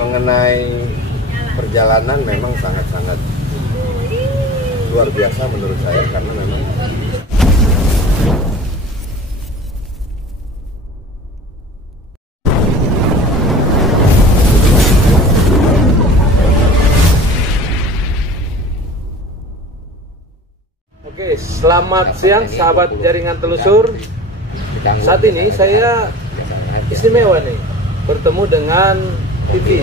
Mengenai perjalanan memang sangat-sangat luar biasa menurut saya, karena memang Oke, selamat siang sahabat jaringan telusur. Saat ini saya istimewa nih, bertemu dengan TV.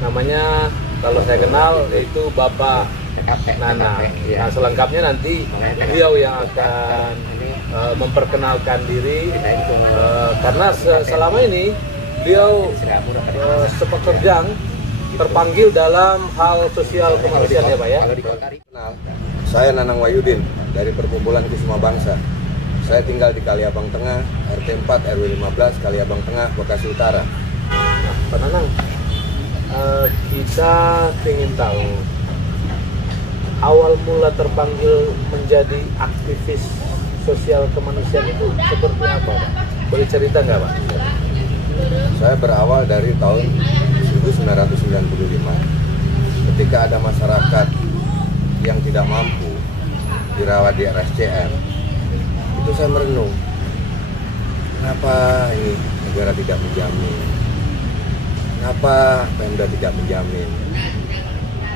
Namanya kalau saya kenal yaitu Bapak Nana. Nah, selengkapnya nanti beliau yang akan memperkenalkan diri, karena selama ini beliau sepak terjang terpanggil dalam hal sosial kemanusiaan ya Pak ya. saya Nanang Wahyudin dari Perkumpulan Kusuma Bangsa. Saya tinggal di Kaliabang Tengah, RT 4 RW 15, Kaliabang Tengah, Bekasi Utara. Pak Nanang, kita ingin tahu awal mula terpanggil menjadi aktivis sosial kemanusiaan itu seperti apa, Pak? Boleh cerita nggak, Pak? Saya berawal dari tahun 1995, ketika ada masyarakat yang tidak mampu dirawat di RSCM. Itu saya merenung, kenapa ini negara tidak menjamin, kenapa Pemda tidak menjamin.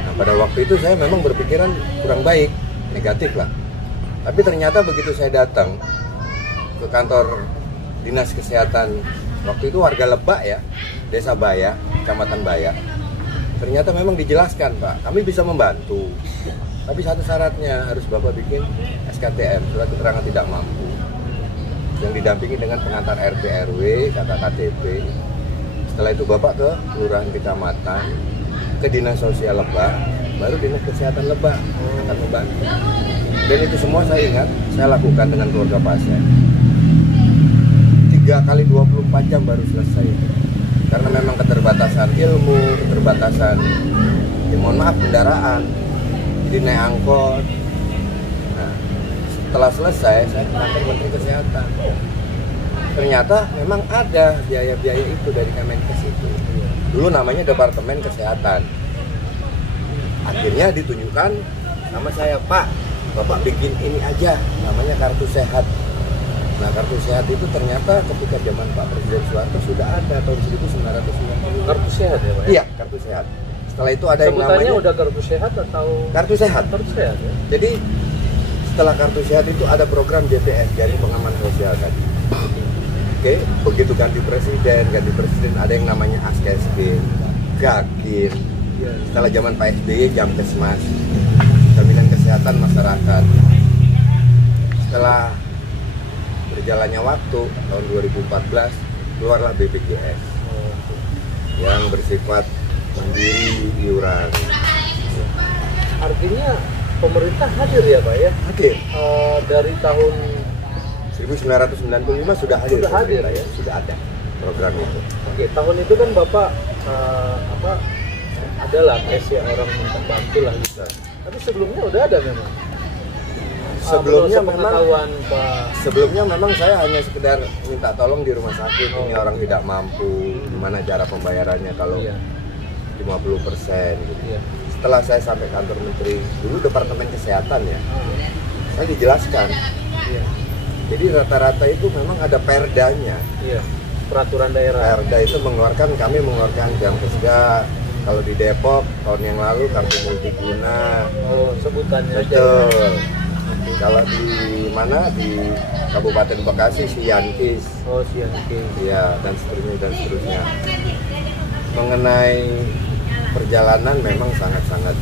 Nah, pada waktu itu saya memang berpikiran kurang baik, negatif lah. Tapi ternyata begitu saya datang ke kantor Dinas Kesehatan, waktu itu warga Lebak ya, Desa Baya, Kecamatan Baya, ternyata memang dijelaskan, Pak, kami bisa membantu, tapi satu syaratnya harus Bapak bikin SKTM, surat keterangan tidak mampu, yang didampingi dengan pengantar RT RW, kakak KTP. Setelah itu Bapak ke Kelurahan Kecamatan, ke Dinas Sosial Lebak, baru Dinas Kesehatan Lebak akan membantu. Dan itu semua saya ingat, saya lakukan dengan keluarga pasien. 3 kali 24 jam baru selesai. Karena memang keterbatasan ilmu, keterbatasan, ya mohon maaf, kendaraan, jadi naik angkot. Nah, setelah selesai, saya ke kantor Menteri Kesehatan. Ternyata memang ada biaya-biaya itu dari Kemenkes itu. Dulu namanya Departemen Kesehatan. Akhirnya ditunjukkan nama saya, Pak, Bapak bikin ini aja, namanya kartu sehat. Nah, kartu sehat itu ternyata ketika zaman Pak Presiden Soeharto sudah ada tahun 1990. Kartu sehat ya Pak? Iya, kartu sehat. Setelah itu ada yang namanya udah kartu sehat atau kartu sehat. Kartu sehat ya. Jadi setelah kartu sehat itu ada program JPS, Jaring Pengaman Sosial tadi. Oke, begitu ganti presiden ada yang namanya ASKSD, Gakin. Setelah zaman Pak SBY, Jamkesmas, Jaminan Kesehatan Masyarakat. Setelah berjalannya waktu, tahun 2014 keluarlah BPJS yang bersifat mandiri iuran. Artinya pemerintah hadir ya Pak ya? Hadir. Dari tahun 1995 sudah hadir. Sudah hadir ya? Sudah ada program itu. Oke, tahun itu kan Bapak adalah ya orang minta bantu lah gitu. Tapi sebelumnya udah ada memang. Sebelumnya memang saya hanya sekedar minta tolong di rumah sakit, ini orang tidak mampu, gimana cara pembayarannya kalau 50% gitu. Setelah saya sampai kantor menteri, dulu Departemen Kesehatan ya, saya dijelaskan. Jadi rata-rata itu memang ada perdanya. Peraturan daerah. Perda itu kami mengeluarkan Jamkesda. Kalau di Depok tahun yang lalu kartu multiguna. Sebutannya aja. Betul. Kalau di mana, di Kabupaten Bekasi Siankis. Siankis. Iya, dan seterusnya. Mengenai perjalanan memang sangat-sangat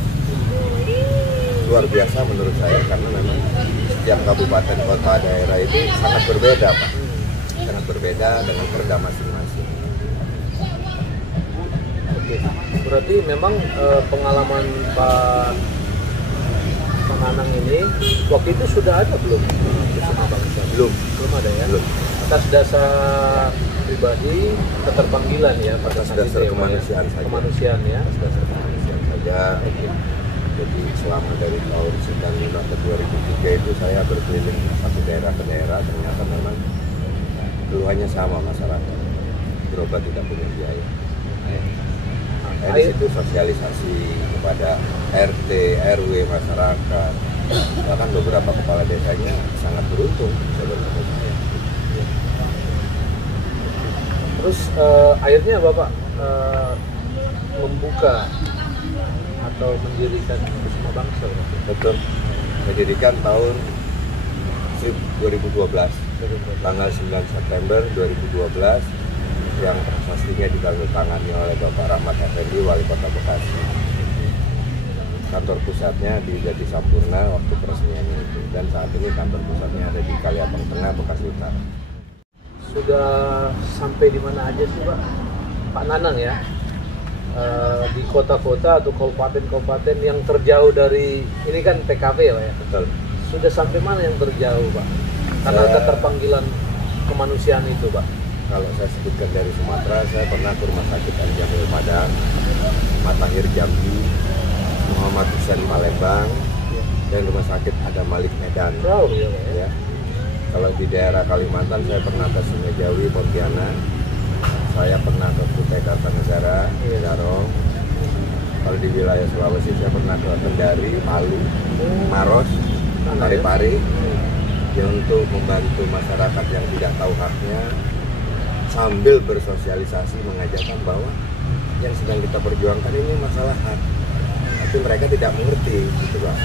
luar biasa menurut saya, karena memang setiap kabupaten, kota, daerah itu sangat berbeda, Pak. Sangat berbeda dengan perda masing-masing. Oke, berarti memang pengalaman Pak Nanang ini waktu itu sudah ada belum Kusuma Bangsa? Belum ada ya? Belum. Atas dasar pribadi, keterpanggilan ya, atas dasar kemanusiaan saja. Kemanusiaan ya. Atas dasar kemanusiaan saja. Jadi selama dari tahun 1995 ke 2003 itu saya berkeliling satu daerah ke daerah, ternyata memang keluhannya sama masyarakat, berobat tidak punya biaya. Nah, di situ sosialisasi kepada RT, RW, masyarakat, bahkan beberapa kepala desanya sangat beruntung bisa bertemu saya. Terus akhirnya Bapak membuka atau mendirikan Kusuma Bangsa. Betul. Mendirikan tahun 2012, tanggal 9 September 2012, yang pastinya ditandatangani oleh Bapak Rahmat Effendi, Wali Kota Bekasi. Kantor pusatnya di Jati Sampurna waktu peresmiannya itu, dan saat ini kantor pusatnya ada di Kaliabang Tengah, Bekasi Utara. Sudah sampai di mana aja sih Pak Nanang ya? Di kota-kota atau kabupaten-kabupaten yang terjauh dari ini kan TKP ya Pak ya? Betul. Sudah sampai mana yang terjauh Pak? Karena keterpanggilan kemanusiaan itu Pak. Kalau saya sebutkan dari Sumatera, saya pernah ke Rumah Sakit Al Jamil Padang, Matahir Jambi, Muhammad Hussein Palembang, dan Rumah Sakit Adam Malik Medan. Jauh ya Pak ya? Kalau di daerah Kalimantan, saya pernah ke Sumejawi, Pontianak. Saya pernah ke Kutai Kartanegara, Garong. Kalau di wilayah Sulawesi, saya pernah ke Kendari, Palu, Maros, Parepare, ya, untuk membantu masyarakat yang tidak tahu haknya, sambil bersosialisasi mengajarkan bahwa yang sedang kita perjuangkan ini masalah hak, tapi mereka tidak mengerti, gitu Pak.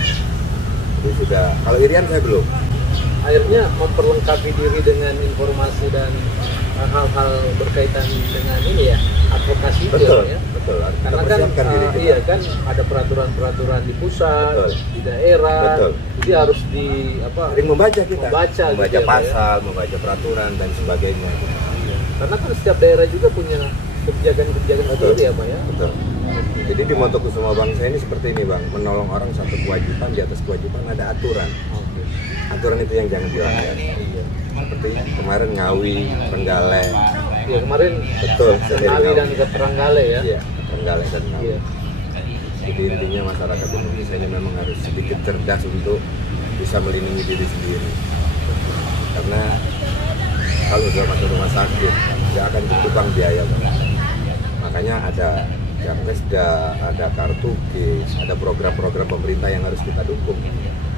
Itu sudah. Kalau Irian saya belum. Akhirnya memperlengkapi diri dengan informasi dan hal-hal berkaitan dengan ini ya, advokasi. Betul, ya. Betul. Karena kan iya kan ada peraturan-peraturan di pusat, betul, di daerah. Betul. Jadi harus sering membaca kita. Membaca gitu pasal, ya, membaca peraturan dan sebagainya. Karena kan setiap daerah juga punya kebijakan-kebijakan sendiri ya Pak ya. Betul. Jadi di moto Kusuma Bangsa ini seperti ini Bang, menolong orang satu kewajiban, di atas kewajiban ada aturan. Aturan itu yang jangan dilanggar. Seperti kemarin Ngawi, Trenggalek. Iya kemarin. Betul. Ngawi dan ke Trenggalek ya. Iya, Trenggalek dan Ngawi. Iya. Jadi intinya masyarakat Indonesia ini memang harus sedikit cerdas untuk bisa melindungi diri sendiri. Karena kalau sudah masuk rumah sakit, tidak akan bertukang biaya Bang. Makanya ada Jakpesda, ada Kartu Kis, ada program-program pemerintah yang harus kita dukung.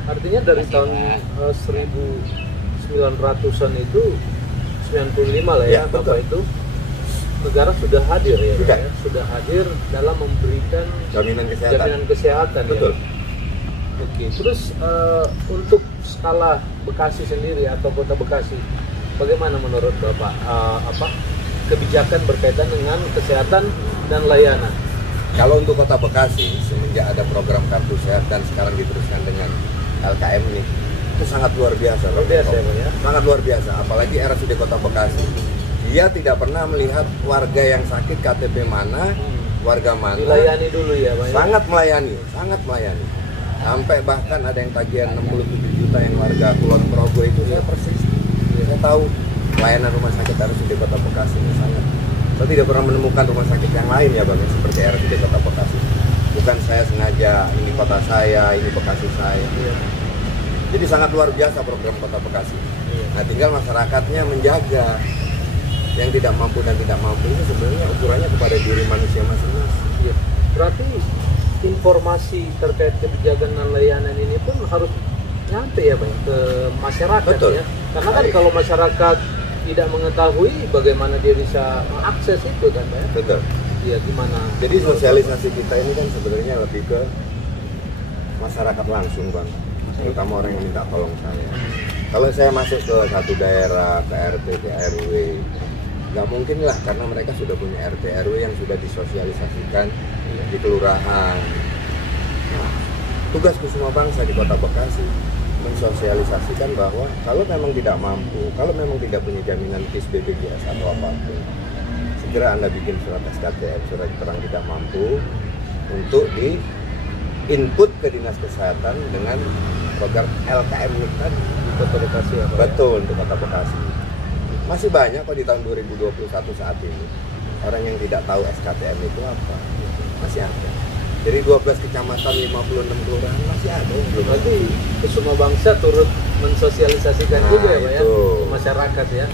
Artinya dari tahun 1900-an itu 95 lah ya, Bapak itu negara sudah hadir ya, sudah hadir dalam memberikan jaminan kesehatan. Betul. Ya. Oke, terus untuk skala Bekasi sendiri atau Kota Bekasi, bagaimana menurut Bapak kebijakan berkaitan dengan kesehatan dan layanan? Kalau untuk Kota Bekasi, semenjak ada program Kartu Sehat dan sekarang diteruskan dengan LKM ini, itu sangat luar biasa. Sangat luar biasa, apalagi RSUD Kota Bekasi. Dia tidak pernah melihat warga yang sakit KTP mana, warga mana. Dilayani dulu ya Pak. Sangat melayani. Sampai bahkan ada yang tagihan 67 juta yang warga Kulon Progo itu saya persis. Saya tahu pelayanan rumah sakit RSUD Kota Bekasi ini sangat. Saya tidak pernah menemukan rumah sakit yang lain ya Bang, seperti RSUD Kota Bekasi. Bukan saya sengaja, ini kota saya, ini Bekasi saya. Jadi sangat luar biasa program Kota Bekasi. Nah tinggal masyarakatnya menjaga. Yang tidak mampu dan tidak mampu ini sebenarnya ukurannya kepada diri manusia masing-masing. Berarti informasi terkait kebijakan dan layanan ini pun harus nyampe ya Bang ke masyarakat. Betul. Ya. Karena kan kalau masyarakat tidak mengetahui, bagaimana dia bisa mengakses itu kan Pak? Betul. Ya gimana? Jadi sosialisasi kita ini kan sebenarnya lebih ke masyarakat langsung Bang, terutama orang yang minta tolong saya. Kalau saya masuk ke satu daerah, ke RT, ke RW, nggak mungkin lah, karena mereka sudah punya RT, RW yang sudah disosialisasikan di kelurahan. Nah, tugas Kusuma Bangsa di Kota Bekasi mensosialisasikan bahwa kalau memang tidak mampu, kalau memang tidak punya jaminan KIS BPJS atau apapun, segera Anda bikin surat SKTM, surat keterangan tidak mampu, untuk di input ke Dinas Kesehatan dengan program LKM ini kan di Kota Bekasi ya Pak? Betul, untuk Kota Bekasi. Masih banyak kok di tahun 2021 saat ini orang yang tidak tahu SKTM itu apa. Masih ada. Jadi 12 kecamatan, 56 kelurahan masih ada. Berarti Kusuma Bangsa turut mensosialisasikan juga ya Pak ya, ke masyarakat ya.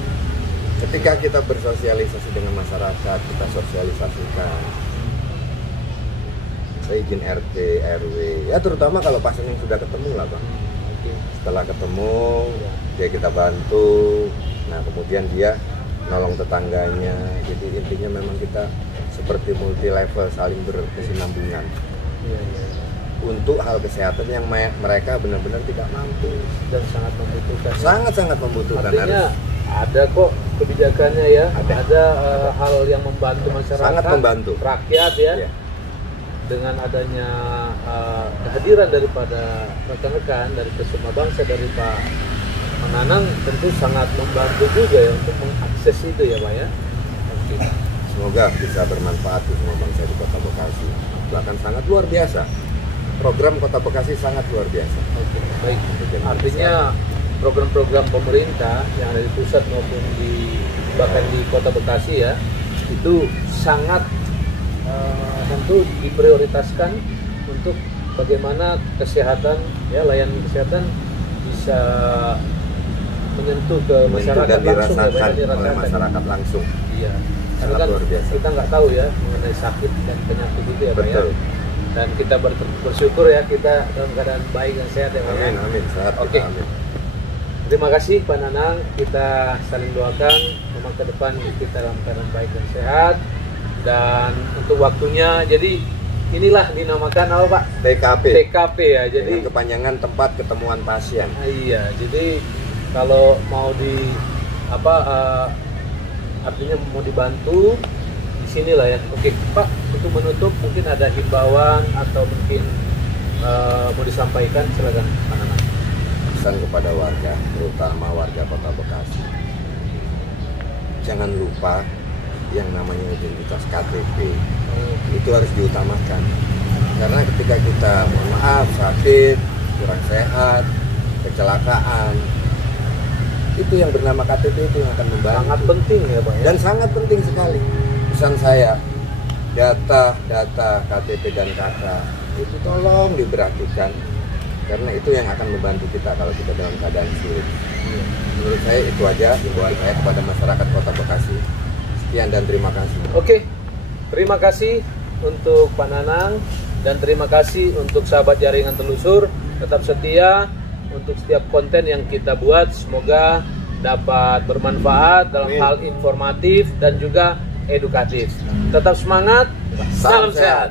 Ketika kita bersosialisasi dengan masyarakat, kita sosialisasikan. Saya izin RT, RW, ya terutama kalau pasien yang sudah ketemu lah Bang. Setelah ketemu, dia kita bantu. Nah kemudian dia nolong tetangganya. Jadi intinya memang kita seperti multi level, saling berkesinambungan. Untuk hal kesehatan yang mereka benar-benar tidak mampu dan sangat membutuhkan. Sangat-sangat membutuhkan. Artinya ada kok kebijakannya ya. Ada hal yang membantu masyarakat. Sangat membantu rakyat ya. Dengan adanya kehadiran daripada rekan-rekan dari kesemua bangsa, dari Pak Nanang, tentu sangat membantu juga ya untuk mengakses itu ya Pak ya. Semoga bisa bermanfaat di semua bangsa di Kota Bekasi. Bahkan sangat luar biasa. Program Kota Bekasi sangat luar biasa. Baik. Artinya program-program pemerintah yang ada di pusat maupun bahkan di Kota Bekasi ya, itu sangat tentu diprioritaskan untuk bagaimana kesehatan ya, layanan kesehatan bisa menyentuh ke masyarakat dan langsung dirasakan ya, oleh masyarakat langsung. Iya. Karena kan kita nggak tahu ya mengenai sakit dan penyakit itu ya Pak ya. Dan kita bersyukur ya kita dalam keadaan baik dan sehat ya Pak ya. Amin, sehat. Oke. Amin. Terima kasih Pak Nanang, kita saling doakan memang ke depan kita dalam keadaan baik dan sehat. Dan untuk waktunya, jadi inilah dinamakan apa Pak? TKP. TKP ya, jadi dengan kepanjangan tempat ketemuan pasien. Iya, jadi kalau mau artinya mau dibantu di sinilah ya. Oke Pak, untuk menutup mungkin ada himbauan atau mungkin mau disampaikan, silakan Pak Nanang. Pesan kepada warga, terutama warga Kota Bekasi, jangan lupa yang namanya identitas KTP itu harus diutamakan, karena ketika kita mohon maaf sakit, kurang sehat, kecelakaan, itu yang bernama KTP itu yang akan membantu. Sangat penting ya Pak ya? Dan sangat penting sekali. Pesan saya, data KTP dan KK itu tolong diperhatikan, karena itu yang akan membantu kita kalau kita dalam keadaan sulit. Menurut saya itu aja himbauan saya kepada masyarakat Kota Bekasi. Sekian dan terima kasih. Oke, terima kasih untuk Pak Nanang dan terima kasih untuk sahabat jaringan telusur. Tetap setia untuk setiap konten yang kita buat, semoga dapat bermanfaat dalam hal informatif dan juga edukatif. Tetap semangat, salam sehat.